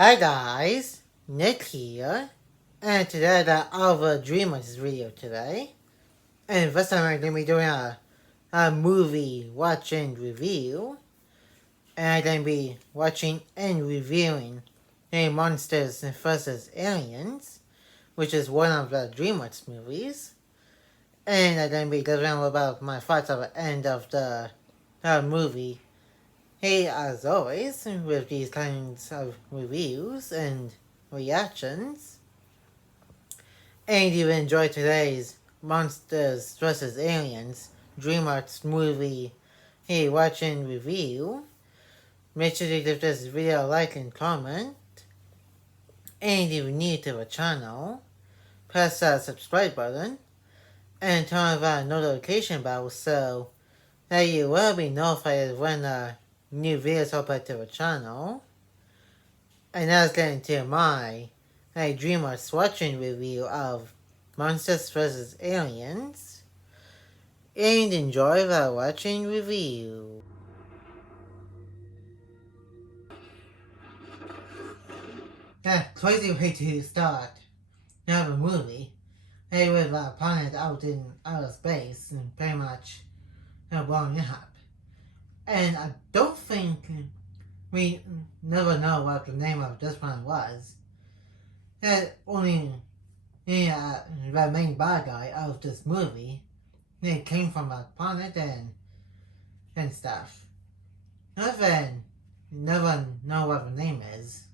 Hi guys, Nick here, and today I got our Dreamworks video today. And first time I'm going to be doing a movie watch and review. And I'm going to be watching and reviewing Monsters vs. Aliens, which is one of the Dreamworks movies. And I'm going to be delivering a little about my thoughts at the end of the movie. Hey, as always, with these kinds of reviews and reactions. And you enjoyed today's Monsters vs. Aliens Dreamworks movie Hey Watch and Review. Make sure to give this video a like and comment. And if you're new to the channel, press that subscribe button and turn on that notification bell so that you will be notified when new videos upload to the channel. And now let's get into my Dreamworks watching review of Monsters vs. Aliens. And enjoy the watching review. Crazy way to start a movie. With a planet out in outer space and pretty much blowing up. And I don't think we never know what the name of this one was. Only the main bad guy of this movie came from a planet and stuff. Nothing, never know what the name is.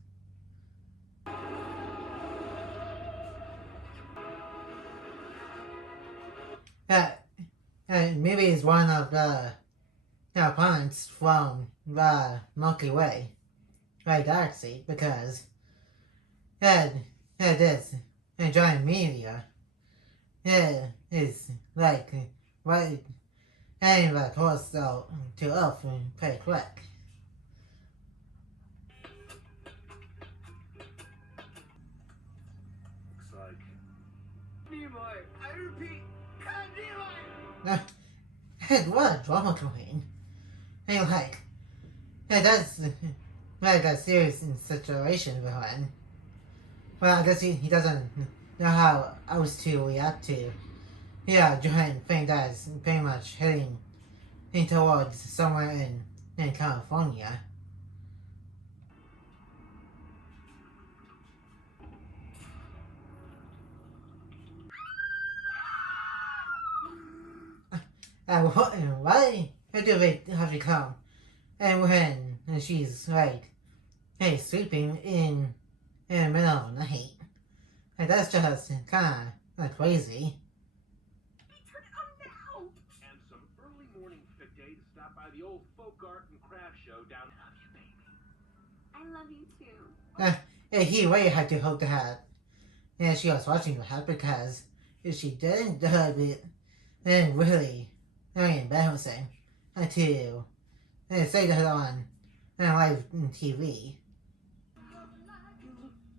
Maybe it's one of the planets from the Milky Way galaxy, because it is a giant meteor. It is like right heading the course to Earth pretty quick. Looks like Nimoy. I repeat, Nimoy. Hey, what a drama queen. Hey, that's like a serious situation for him. Well, I guess he doesn't know how else to react to a giant thing that's pretty much heading towards somewhere in California. Why do they have to come? And when she's sleeping in the middle of the night. That's just kind of crazy. turn it on now. And some early morning fit day to stop by the old folk art and craft show down. I love you, baby. I love you too. He really had to hope to have. And she was watching the hat, because if she didn't do it, then really very embarrassing to say that on live TV.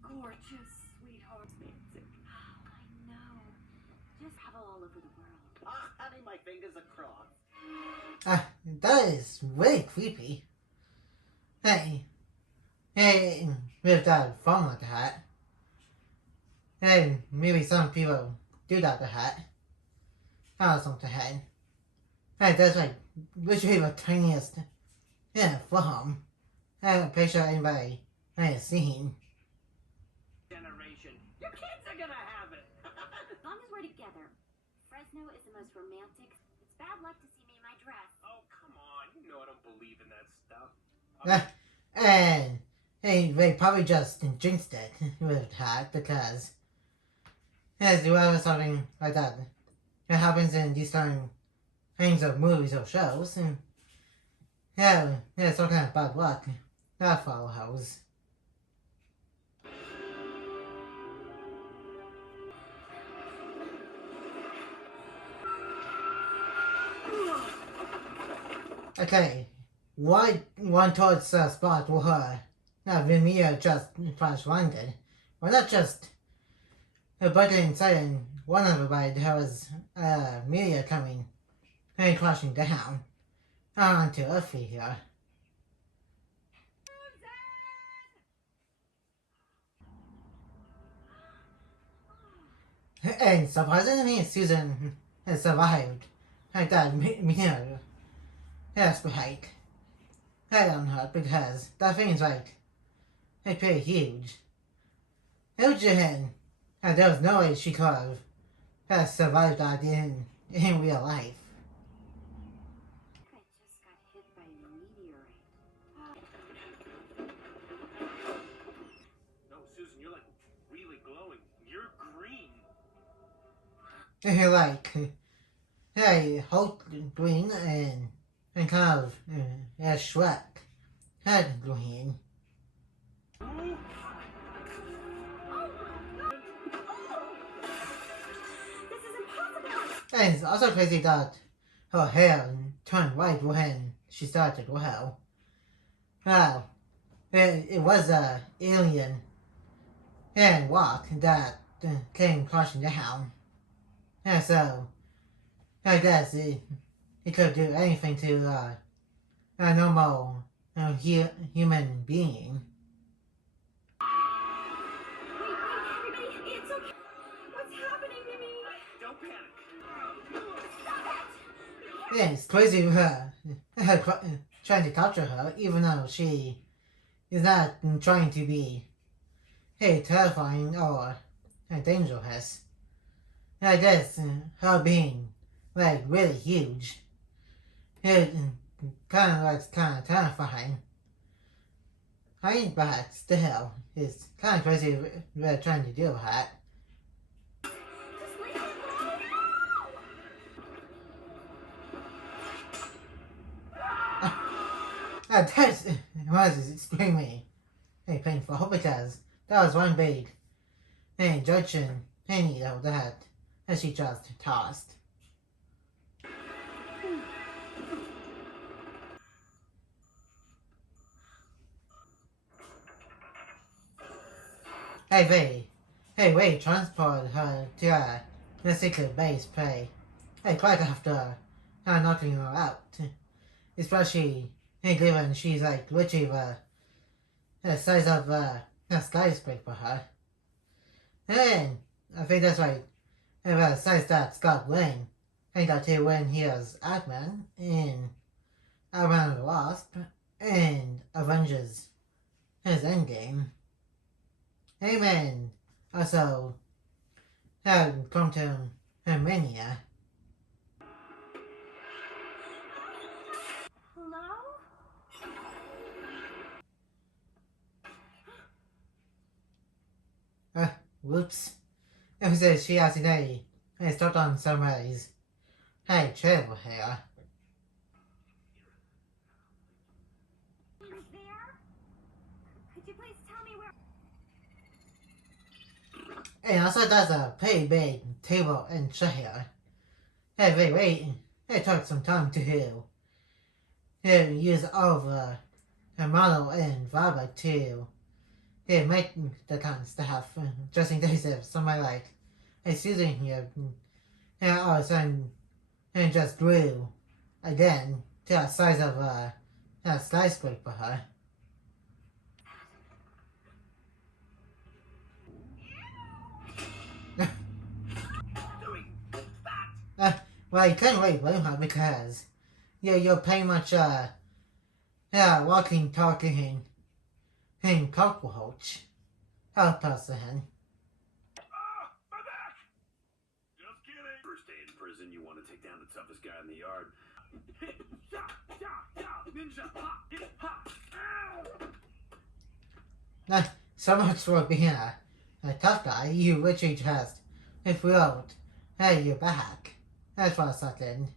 Gorgeous, sweetheart. I know. Just have all over the world. Having my fingers across. That is really creepy. Hey, with that phone like that. And maybe some people do that to hat. Or something. That's literally the tiniest phone. I'm pretty sure anybody has seen. Generation. Your kids are gonna have it. As long as we're together. Fresno is the most romantic. It's bad luck to see me in my dress. Oh, come on. You know I don't believe in that stuff. And they probably just jinxed it with that, because whoever something like that it happens in these kinds of movies or shows, and some kind of bad luck that follows. Okay, why one towards spot where Vimeo just crash landed? Well, not just a button inside and one of the right, there was a meteor coming and crashing down onto Earth here. And surprisingly, Susan has survived. That meteor has like head on her because that thing's like it's pretty huge. Huge, and there was no way she could have survived that in real life. I just got hit by a meteorite. No, Susan, you're like really glowing. You're green. Like, hey, Hulk green and kind of Shrek had green. This is impossible! And it's also crazy that her hair turned white when she started. Well, it was a alien and walk that came crashing down. And so, I guess it could do anything to a normal human being. Wait, everybody, it's okay. What's happening to me? Don't panic. Stop it! Yeah, it's crazy trying to capture her, even though she is not trying to be terrifying or dangerous. I guess her being like really huge, it kind of terrifying. But still, it's kind of crazy we're trying to deal with that. Just leave me alone! That was extremely painful because that was one big injection needle that she just tossed. Wait, transport her to the secret base play. Quite after knocking her out. Especially given she's like literally the size of a skyscraper her. And I think that's like the size that Scott Lang got to when he was Ant-Man in Ant-Man and the Wasp and Avengers his Endgame. Amen. Also, Quantum Mania. Hello? Whoops. It was she accidentally stepped on somebody's trail here. He's there? Could you please tell me where? And also there's a pretty big table and chair. Wait. It took some time to use all of the model and fabric to make the kind of stuff. Just in case if somebody like is using here and all of a sudden and just grew again to the size of a skyscraper. Well, you can't really blame her because you're pretty much walking, talking, and cockroach. Help us then. Ah, my back! Just kidding. First day in prison, you want to take down the toughest guy in the yard. Hit, shot, ninja, ha, hit, ha, ow! So much for being a tough guy. You literally just float your back. That's what's something.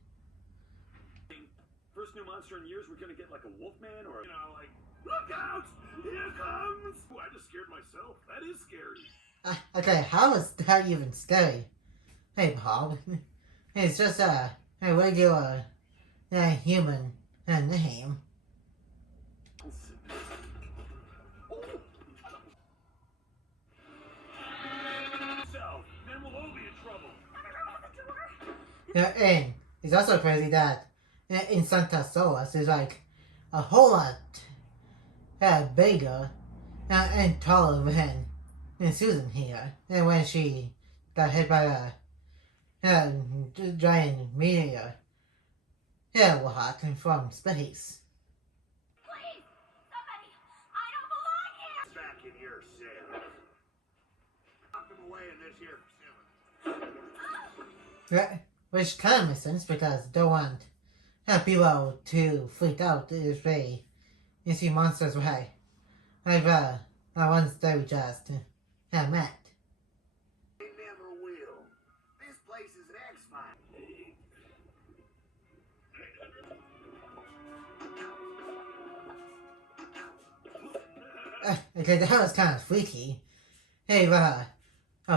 First new monster in years, we're gonna get like a wolfman or, like, look out! Here comes! Ooh, I just scared myself. That is scary. Okay, how is that even scary? Hey, Bob. It's just a regular human name. So, then we'll all be in trouble. And it's also crazy that in Santa Solas is like a whole lot bigger and taller than Susan here. And when she got hit by a giant meteor. Yeah, we're hot from space. Please! Somebody! I don't belong here! Back in your cell. Lock them away in this here facility. Yeah, which kind of makes sense because they don't want people to freak out if they see monsters way. Like once they just met. They never will. This place is an X-File. Okay, that was kind of freaky. Hey, a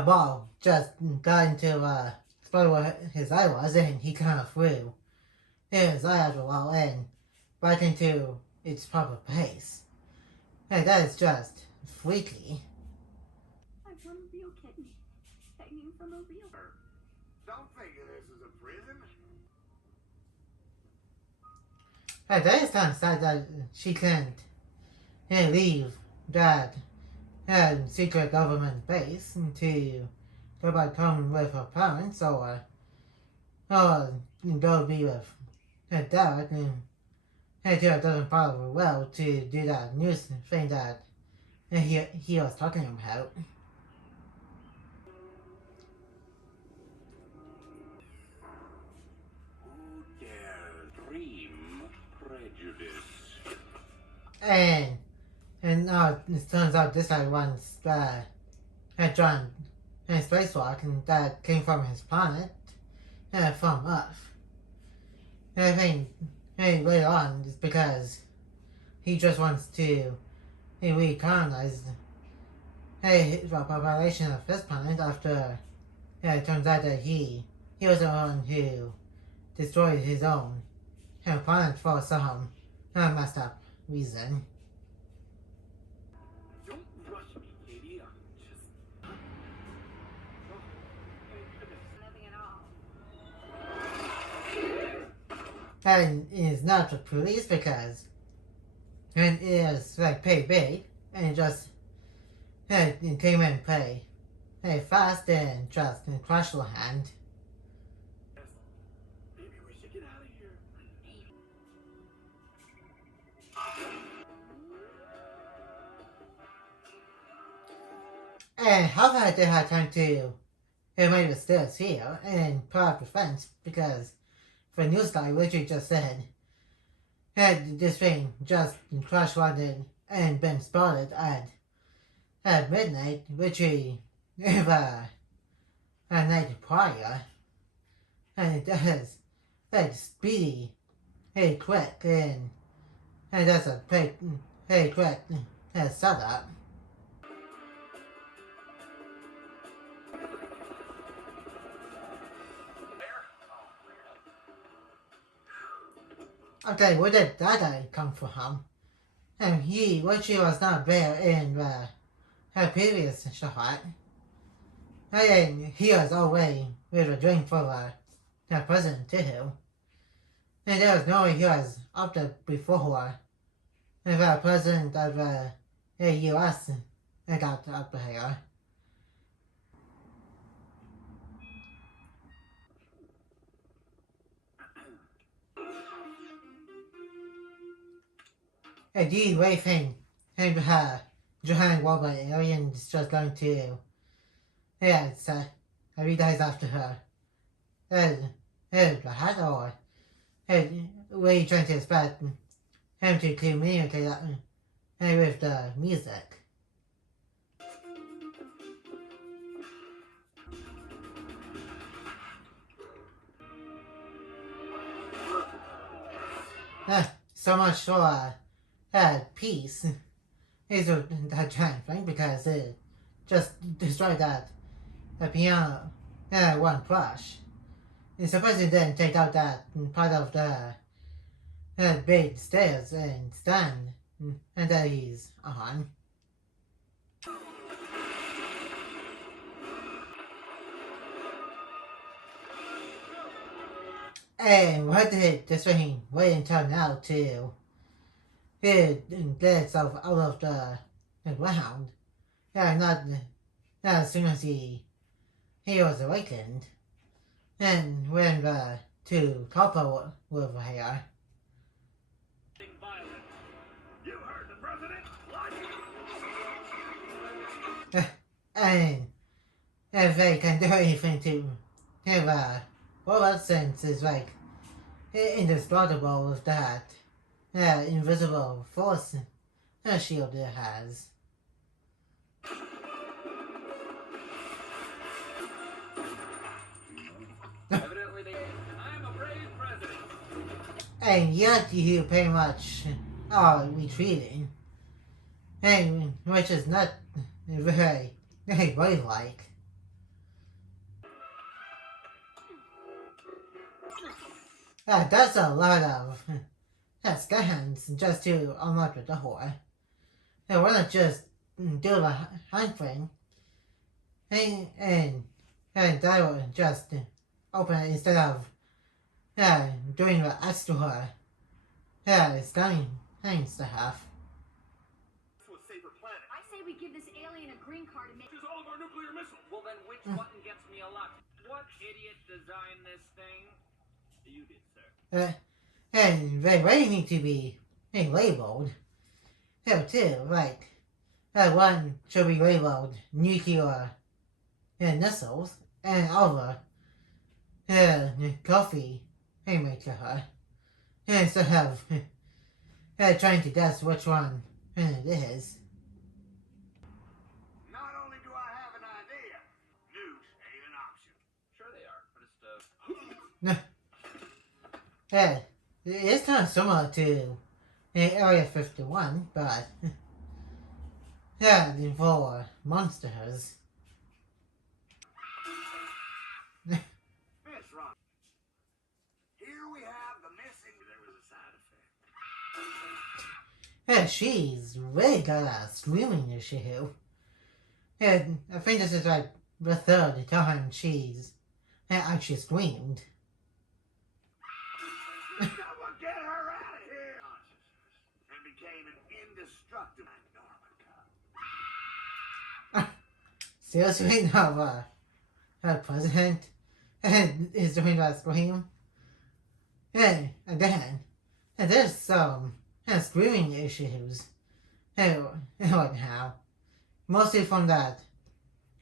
ball just got into spot where his eye was, and he kind of flew his eye out the wall and back into its proper place. Hey, that is just freaky. I want a real kitten. Hanging from a real... Don't think of this as a prison. Hey, that is kind of sad that she can't leave that secret government base to go back home with her parents or go be with her dad. And it doesn't bother well to do that news thing that he was talking about. Who dares dream prejudice? And it turns out this guy once had joined a spacewalk and that came from his planet, from Earth. And I think later on it's because he just wants to recolonize the population of his planet after it turns out that he was the one who destroyed his own planet for some messed up reason. Don't rush me, Katie. I'm just... Oh, thank goodness. Nothing at all. And it's not the police because it is like pretty big and it just it came and play fast and just crushed your hand. Maybe we should get out of here. And how about they had time to make the stairs here and put up the fence because the news guy literally just said this thing just crash landed and been spotted at midnight, literally a night prior, and it does speedy, quick, and that's a pretty quick setup. Okay, where did that guy come from? And he literally was not there in her previous shot. And he was already with a drink for the president too. And there was no way he was up there before the president of the US got up here. And do you really think Johanna Walbert alien is just going to realize after her the hat or were you trying to expect him to communicate with the music? So much for peace is that giant thing because it just destroyed that piano one flush. It's supposed to then take out that part of the big stairs and stand and that he's on. And why did this thing wait until now to get itself out of the ground? Yeah, not as soon as he he was awakened, and when the two couple were here. Violent. You heard the president. And if they can do anything to have well, that sense is like indestructible with that invisible force shield it has. Evidently, I'm a brave president. And yet you pretty much are retreating, and which is not very boy-like. That's a lot of scans just to unlock the door. And why not just do the hunt thing and that would just open it instead of doing the extra scanning stuff. To a safer planet. I say we give this alien a green card and make. Use all of our nuclear missiles. Well, then which button gets me a lot? What idiot designed this thing? You did, sir. And they really need to be labeled. Too, like one should be labeled nuclear missiles, and other coffee maker. Instead of trying to guess which one it is. Not only do I have an idea, nukes ain't an option. Sure they are, but it's It is kind of similar to Area 51, but for monsters. Miss Ron. Here we have the missing. There was a side effect. She's really got a screaming issue. And I think this is like the third time she's actually screamed. Someone get her out of here! And became an indestructible Norman cub. Seriously, now her president is doing that scream. And again, there's some screaming issues right now. Mostly from that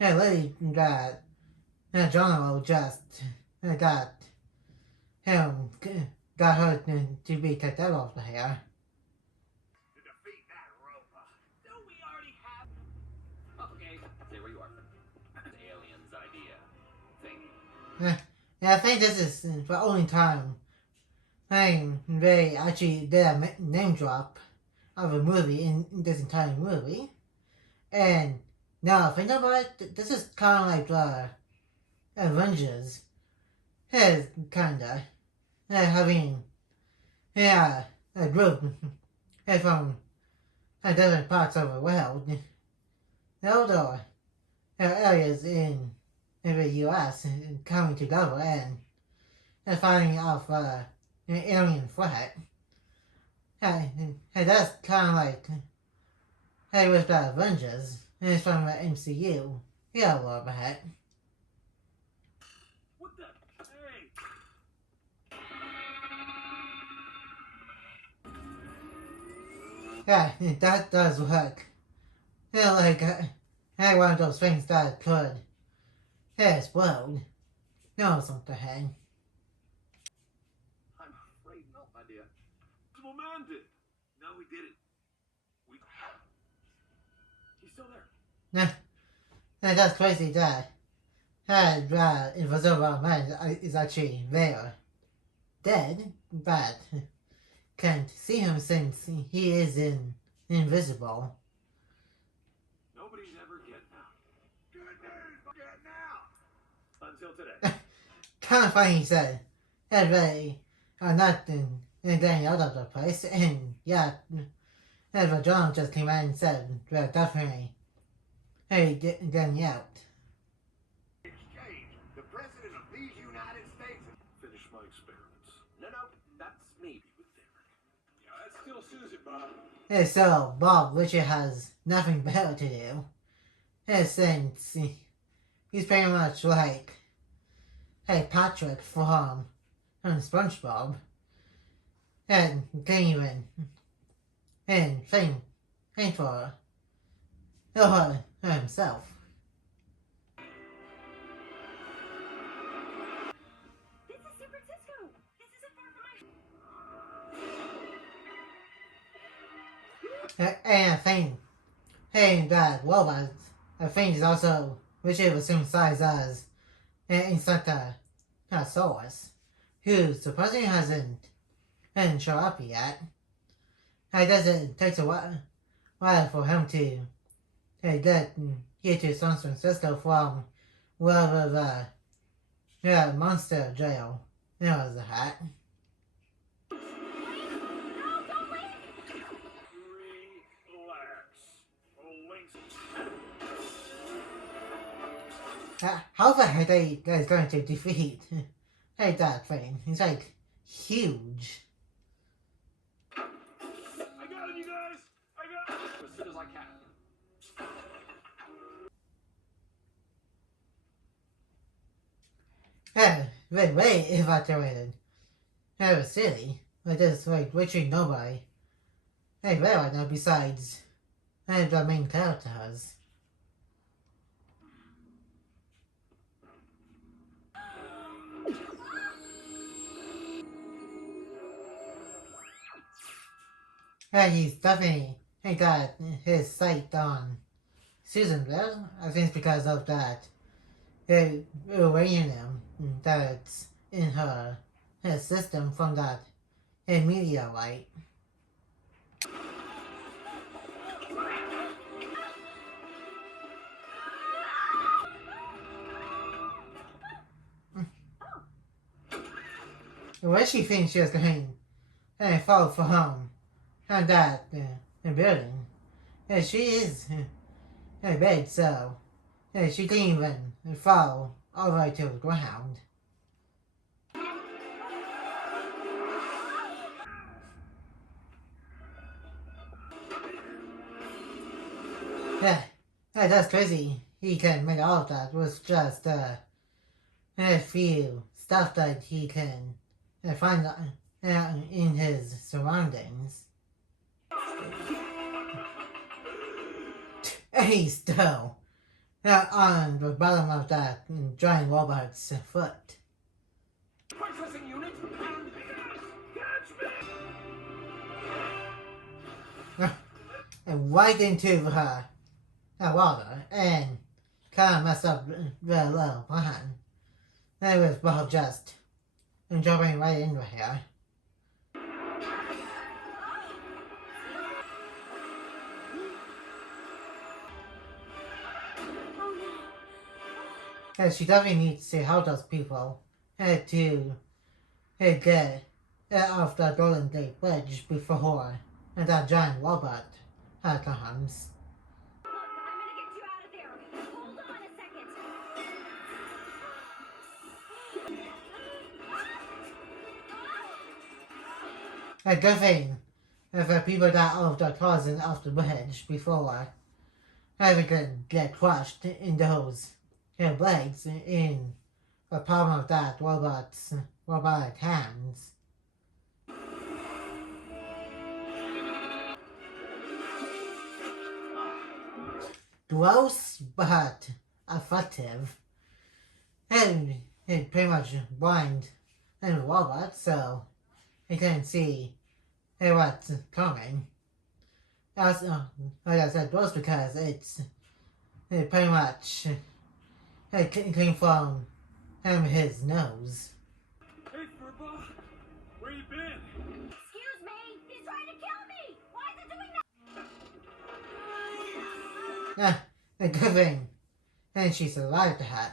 lady that General just got her to be kicked out of here. To defeat that robot. Don't we already have? Okay, stay where you are. Alien's idea. Thing. I think this is the only time they actually did a name drop of a movie in this entire movie. And now think about it, this is kind of like the Avengers. Kinda. Having a group from different parts of the world. Other areas in the US coming together and fighting off an alien threat. And that's kind of like with the Avengers from the MCU. Yeah, a little bit. What the? Hey! Yeah, that does work. Like one of those things that could explode. No, something. I'm afraid no, my dear. Invisible Man did. No, we didn't. He's still there. That's crazy that Invisible Man is actually there. Dead, but can't see him since he is invisible. Nobody's ever getting out. Good news, we're getting out. Until today. Kind of funny he said that they are not getting out of the place, and yeah, the journal just came out and said they're definitely getting out. Exchange. The president of these United States. Finish my experiments. No, that's me. Yeah, that still suits it, Bob. So Bob Richard has nothing better to do since he's pretty much like, hey, Patrick from SpongeBob, and genuine, and thing for himself. This is San Francisco. This isn't far from my. And I think, hey, that robot, I think is also, which is the same size as Insecta Saurus, who supposedly hasn't shown up yet. It doesn't take a while for him to get here to San Francisco from wherever the monster jail was at. How the heck are you guys going to defeat that thing? It's like huge. I got it, you guys! I got it! As soon as I can. Way evacuated. That was silly. Like this, like literally nobody. There right now besides the main characters. He's definitely got his sight on Susan there. I think it's because of that uranium that's in her system from that meteorite. Where she thinks she was going to fall from that building. She is big, so she can even fall all the way to the ground. That's crazy. He can make all of that with just a few stuff that he can find in his surroundings. He's still on the bottom of that giant robot's foot. Processing unit! Catch me! And right into her water and kind of messed up the little plan. That was Bob just jumping right into here. She definitely needs to help those people to get off the Golden Gate Bridge before that giant robot comes. Look, I'm gonna get you out of there. Hold on a second. Good thing for people that are the causing of the bridge before we can get crushed in those blades in the palm of that robotic hands. Gross but effective. And it pretty much blind and the robot, so he couldn't see what's coming. Also, like I said, gross because it pretty much it came from his nose. Hey, Furba! Where you been? Excuse me, he's trying to kill me. Why is it doing that? A good thing. And she survived that.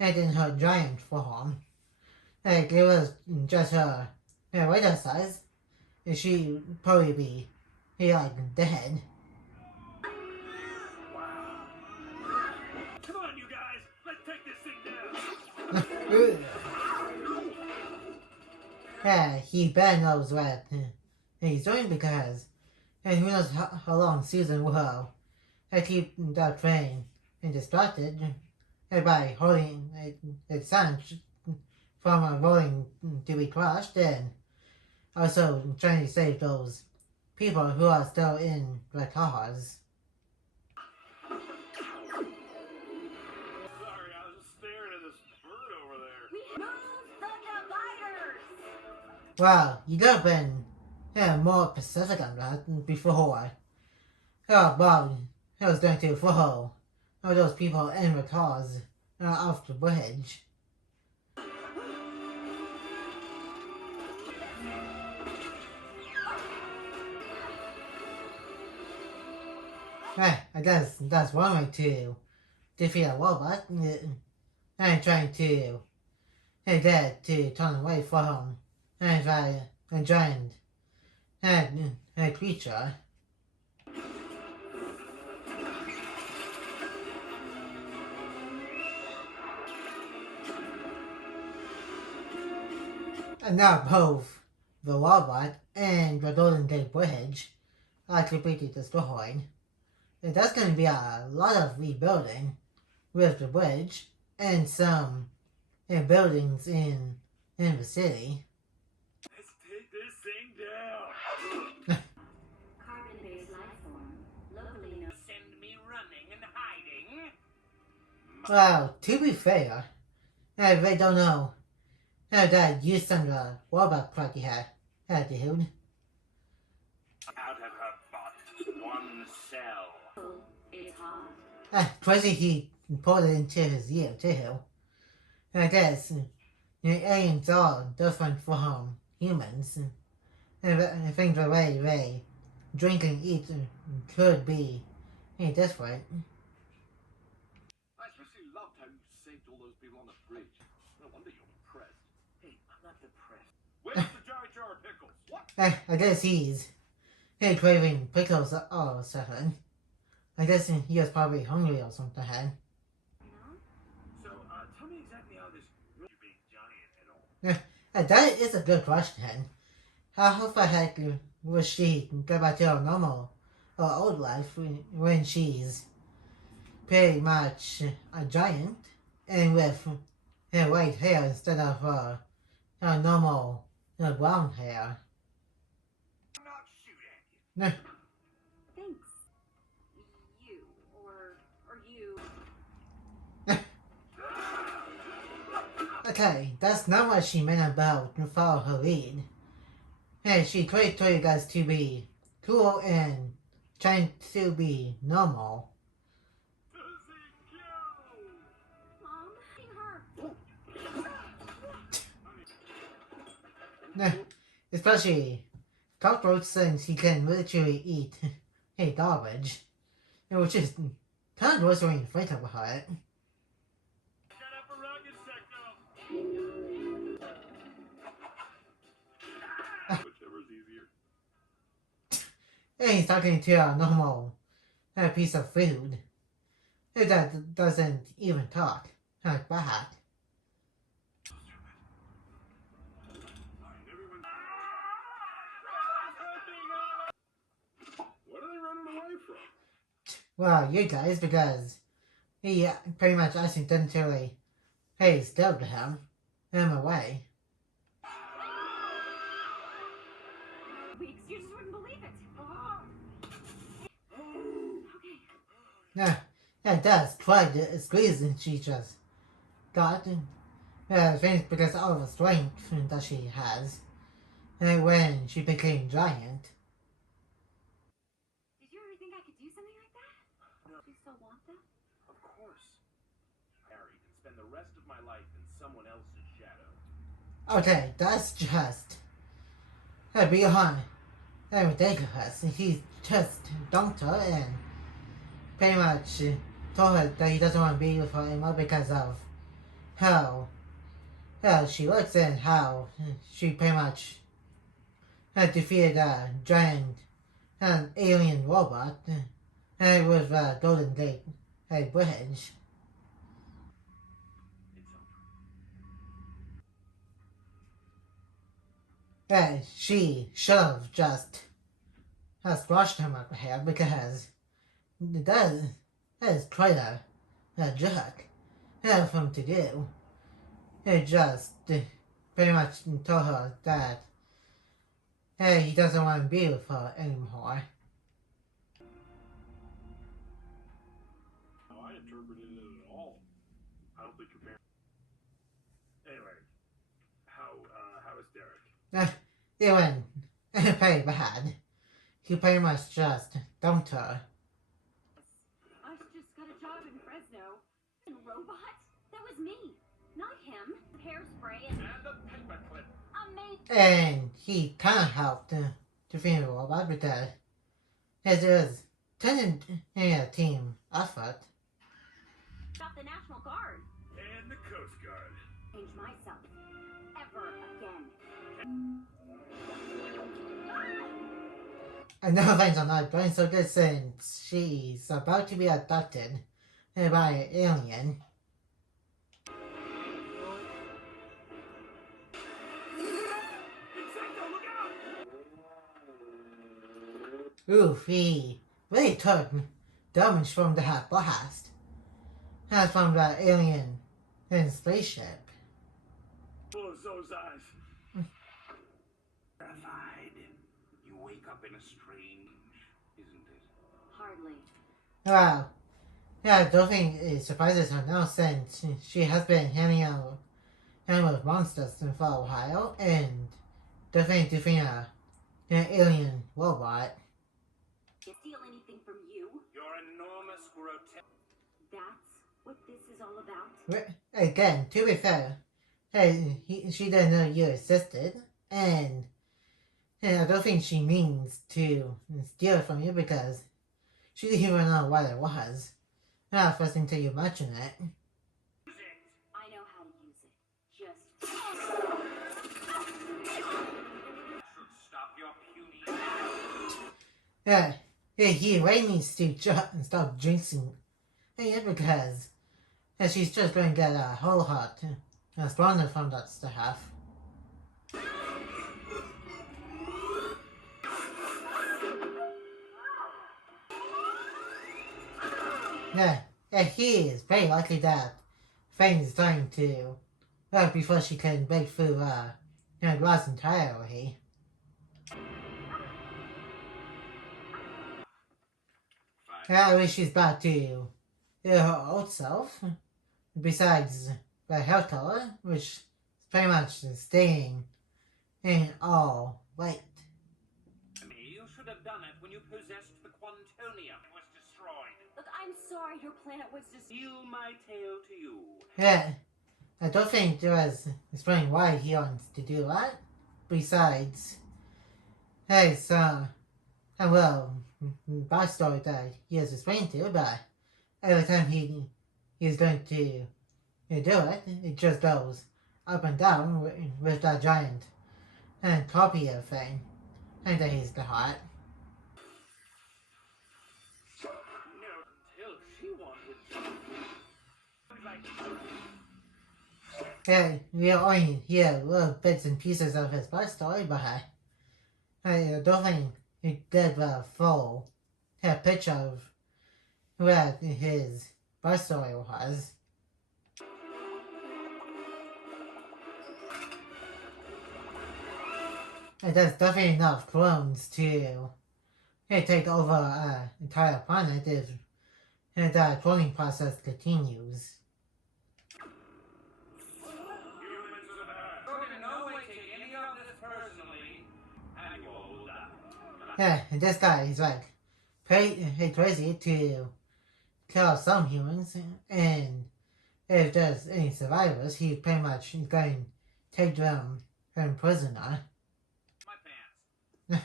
And in her giant form. Like, it was just her weight size. She'd probably be like dead. Come on, you guys! Let's take this thing down! He better knows what he's doing because and who knows how long Susan will keep that train distracted by holding its son from rolling to be crushed, and also trying to save those people who are still in the cars. Sorry, I was just staring at this bird over there. Move the dividers! Well, you could have been more specific on that before. Oh, well, I was going to throw all those people in the cars off the bridge. I guess that's one way to defeat a robot. I'm trying to get to turn away from a giant creature. And now both the robot and the Golden Gate Bridge are completely destroyed. That's going to be a lot of rebuilding with the bridge and some buildings in the city. Let's take this thing down. Carbon-based life form, locally known. Send me running and hiding. Well, to be fair, they don't know that you some the robot plug you had, dude. Out of her but one cell. It's hard. Crazy he pulled it into his ear too. I guess aliens are different from humans. And I think the way they drink and eat could be different. I especially loved how you saved all those people on the bridge. No wonder you're depressed. Hey, I'm not depressed. Where's the giant jar of pickles? What? I guess he's craving pickles or something. I guess he was probably hungry or something. So, tell me exactly how this you being giant and all. That is a good question. How the heck will she go back to her normal or old life when she's pretty much a giant and with white hair instead of her normal brown hair? I'm not shooting at you. Thanks. You, or you. Okay, that's not what she meant about follow her lead. Hey, she tried to you guys to be cool and trying to be normal. Mom, Especially cockroach since he can literally eat garbage. Which is kind of gross when you think about it. Set up a rocket sector. Whichever's easier. And he's talking to a normal piece of food that doesn't even talk like that. What are they running away from? Well, you guys, because he pretty much accidentally stabbed him away. weeks, you just wouldn't believe it. Okay. It does try to squeeze and she just got I think because of all the strength that she has when she became giant. Did you ever think I could do something like that? No. Do you still want that? Of course. Married and spend the rest of my life in someone else's shadow. Okay, that's just beyond ridiculous. He just dumped her and pretty much told her that he doesn't want to be with her anymore because of how she looks and how she pretty much defeated a giant alien robot with a Golden Gate Bridge. It's over. She should have just squashed him up here because that is quite a jerk. have him to do. He just pretty much told her that hey, he doesn't want to be with her anymore. How I interpreted it at all. I don't think your parents. Anyway, how is Derek? It went pretty bad. He pretty much just dumped her. I just got a job in Fresno. And robot? That was me, not him. Hairspray and And a paperclip. amazing. And he kind of helped to finish the robot with that. As it was turned into a team effort. About the National Guard. And the Coast Guard. Change myself. Ever again. I know things are not going so good since she's about to be abducted by an alien. Insecto, look out! Oof, he really took damage from that blast. That's from the alien in spaceship. Close those eyes. Terrified. You wake up in a strange, isn't it? Hardly. Well, yeah, I don't think it surprises her now since she has been hanging out with monsters for a while and definitely doing an alien robot. Can't steal anything from you. Your enormous grotesque. That's what this is all about. Again, to be fair, hey, she didn't know you existed, and I don't think she means to steal it from you because she didn't even know what it was. Not first until you mention it. I know how to use it. Just Should stop your puny. Yeah, he really needs to stop drinking. Yeah, because she's just going to get a whole lot stronger from that stuff. Yeah, he is very likely that Fang is trying to before she can break through glass entirely. I wish she's back to her old self. Besides the hair color, which is pretty much staying in all white. You should have done it when you possessed the Quantonium. It was destroyed. look. I'm sorry. Your planet was just. Yield my tale to you. Yeah, I don't think there was explaining why he wants to do that. Besides, hey, well, backstory that he has explained to, but every time he's going to do it, it just goes up and down with that giant copy of thing, and that he's the heart. No, until she wanted. Yeah, we only hear little bits and pieces of his backstory, but I don't think he did a full picture of what his backstory was. And there's definitely enough clones to take over an entire planet if the cloning process continues. In no way take any of this personally. And you all will die. Yeah, and this guy is like crazy to kill some humans, and if there's any survivors, he's pretty much going to take them in prisoner. My pants.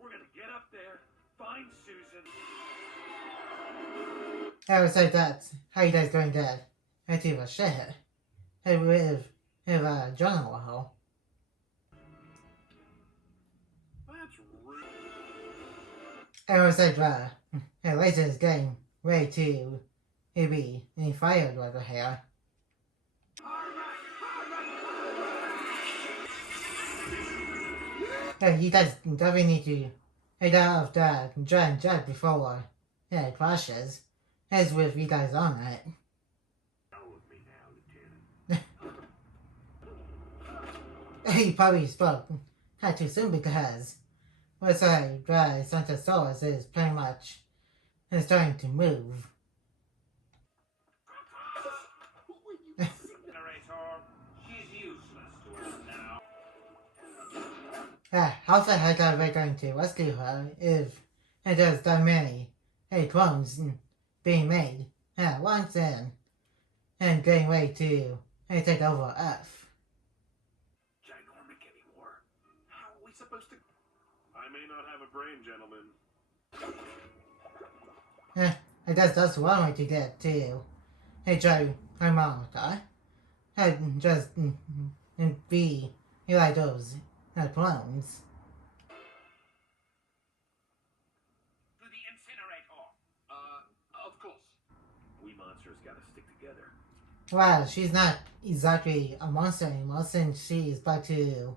We're gonna get up there, find Susan. I would say that's how you guys going to do a shit. Hey, with John Wahoo. That's rude. I would say later is getting ready to maybe fired over here. Hey, you guys definitely need to get out of that giant jet before it crashes. as with you guys on it. Go with me now, Lieutenant. He probably spoke too soon because what's like dry Santosaurus is pretty much starting to move. Incinerator, she's useless to us now. How the heck are they going to rescue her if there's that many clones being made at once and getting ready to take over Earth? Ginormic anymore. How are we supposed to... I may not have a brain, gentlemen. I guess that's one way to get to try her monitor and just be like those clones. To the incinerator. Of course. We monsters gotta stick together. Well, she's not exactly a monster anymore since she's back to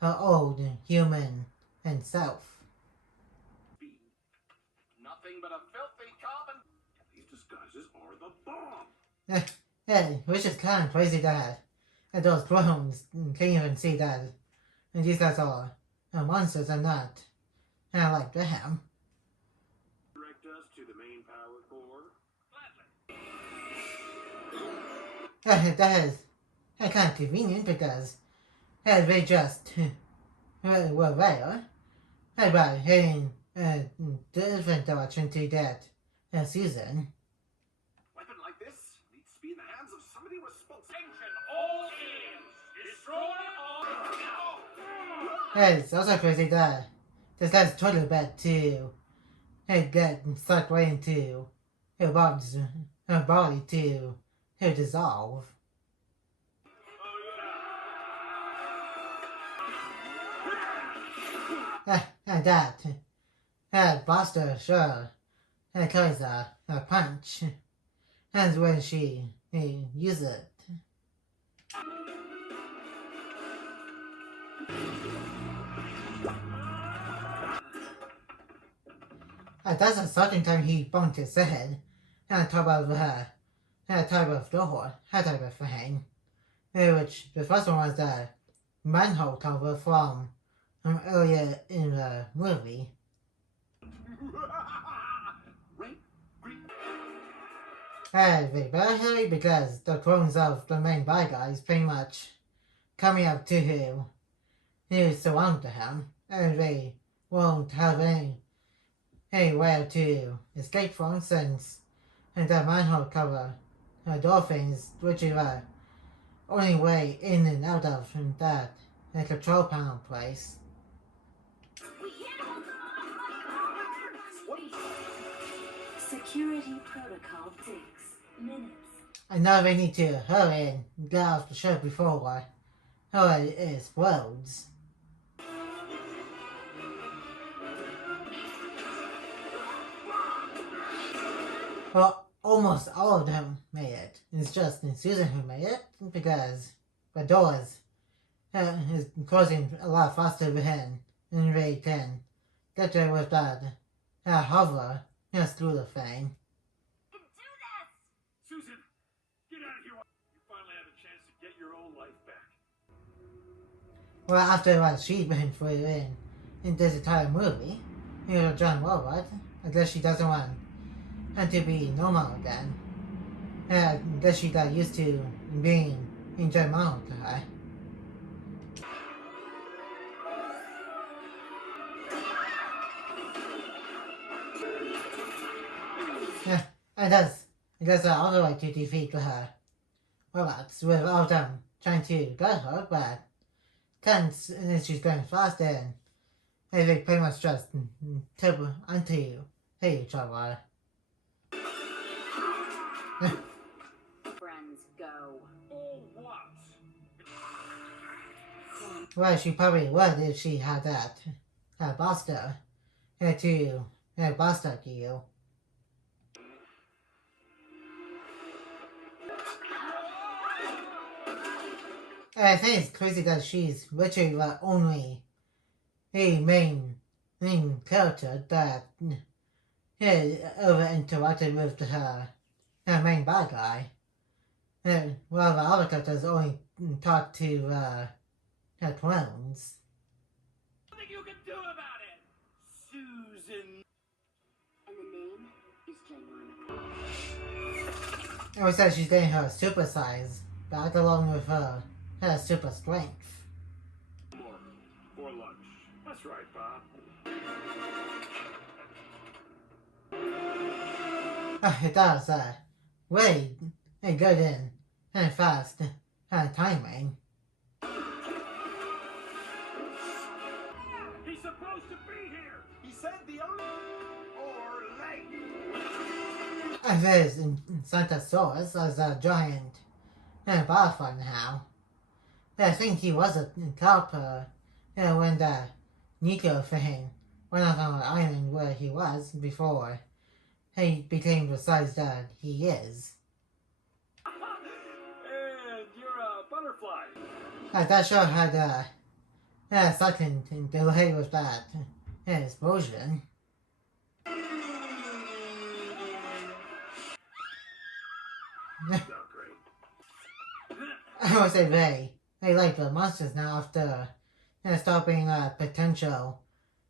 her old human and self. Nothing but a filthy carbon. These disguises are the bomb. Yeah, which is kind of crazy that those clones can't even see that and these guys are monsters and not like them. Direct us to the main power core. Gladly. That is kind of convenient because they just were there by heading a different direction to that season. Weapon like this needs to be in the hands of somebody responsible. Attention, all aliens! Destroy all... It's also crazy that this guy's totally bad to get sucked right into her body to dissolve. And that Buster sure carries a punch. And when she uses it. That's the second time he bumped his head on top of that type of door, that type of thing. Which the first one was the manhole cover from earlier in the movie. They better hurry because the clones of the main bad guys pretty much coming up to him, surround him, and they won't have anywhere to escape from since the manhole cover door things, which is the only way in and out of that control panel place. Security protocol 6 minutes. I know they need to hurry and get off the ship before it explodes. Well, almost all of them made it. It's just Susan who made it because the doors is closing a lot faster than they can get there with that hover through the thing. Susan, get out of here. You finally have a chance to get your old life back. Well, after what she's been through in this entire movie, John Robert, I guess she doesn't want to be normal again. I guess she got used to being in John Malachi. And that's the other way to defeat her robots without them trying to get her, but since she's going faster and they pretty much just tip onto each other. Friends go. Oh, what? Well, she probably would if she had that Buster to Buster you. I think it's crazy that she's literally the only main character that over interacted with her main bad guy. While the other characters only talk to her clones. Nothing you can do about it, Susan. And the name is Ginormica. It says she's getting her super size back along with her super strength. More for lunch. That's right, Bob. It does really good and fast timing. He's supposed to be here. He said the only or late. There's Santasaurus as a giant butterfly now. I think he was a top when the Nico thing went off on the island where he was before he became the size that he is. And you're a butterfly. That show had second delay with that explosion. Not great. I would say they like the monsters now after stopping potential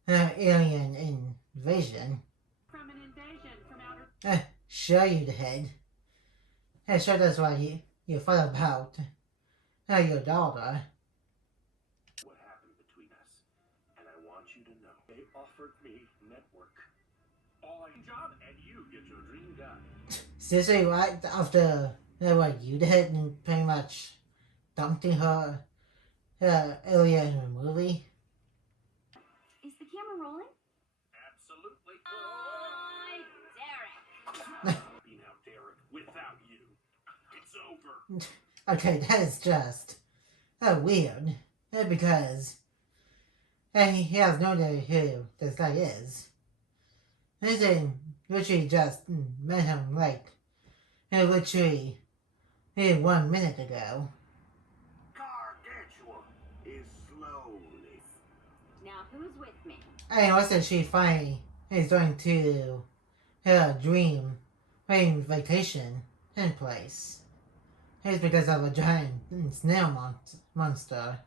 alien invasion. From an invasion from outer... Sure you did. Sure that's what you thought about your daughter. What happened between us? And I want you to know they offered me network. All I job and you get your dream guy. Seriously, right after what you did and pretty much dumping her earlier in the movie. Is the camera rolling? Absolutely. Derek! Be now, Derek, without you. It's over. Okay, that is just weird. Because he has no idea who this guy is. This is literally just met him like literally 1 minute ago. Gargantua is slowly. Now who's with me? And also she finally is going to her dream vacation in place. It's because of a giant snail monster.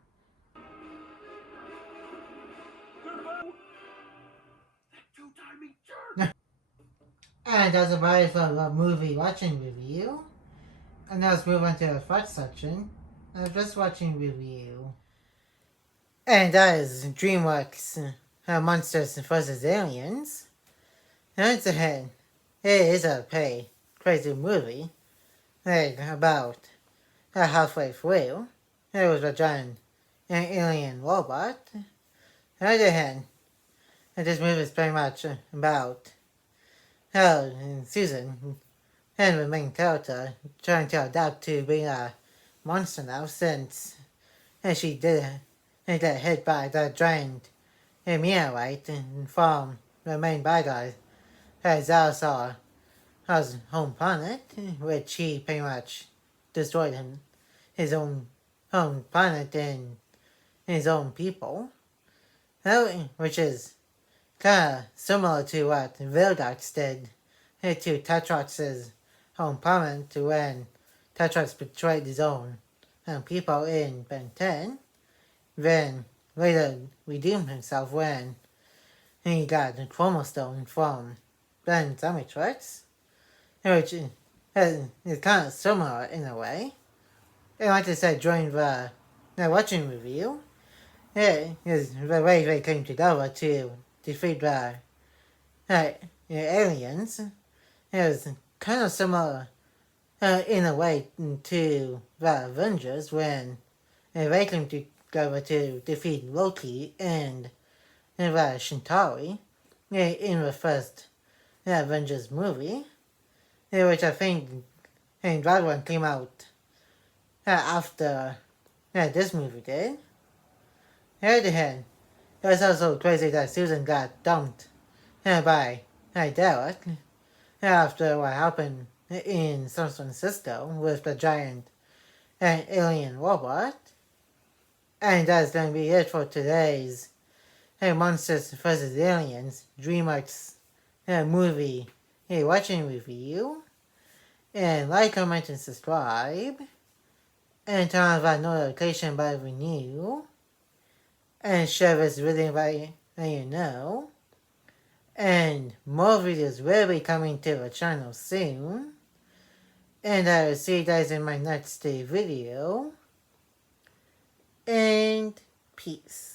That two-timing jerk. And that's about it for the movie watching review. And now let's move on to the first section of just watching review. And that is Dreamworks Monsters vs. Aliens. And it's ahead. It is a pretty crazy movie. Like about halfway through, there was a giant alien robot. On the other hand, this movie is pretty much about how Susan and the main character trying to adapt to being a monster now since she did get hit by that giant meteorite from the main bad guy, Zalazar, his home planet, which he pretty much destroyed his own planet and his own people, which is kind of similar to what Vildax did to Tetrox's home planet when Tetrox betrayed his own people in Ben 10, then later redeemed himself when he got the chromostone from Ben Zamitrax, which is kind of similar in a way. And like I said during the watching review, it is the way they came together to defeat the aliens. It was kind of similar in a way to the Avengers when they came together to defeat Loki and the Shintari in the first Avengers movie, which I think that one came out after this movie did. On the other hand, it was also crazy that Susan got dumped by Derek after what happened in San Francisco with the giant alien robot. And that's going to be it for today's Monsters vs. Aliens Dreamworks movie watching review. And like, comment, and subscribe. And turn on that notification bell when new. And share this video by you know. And more videos will be coming to the channel soon. And I will see you guys in my next video. And peace.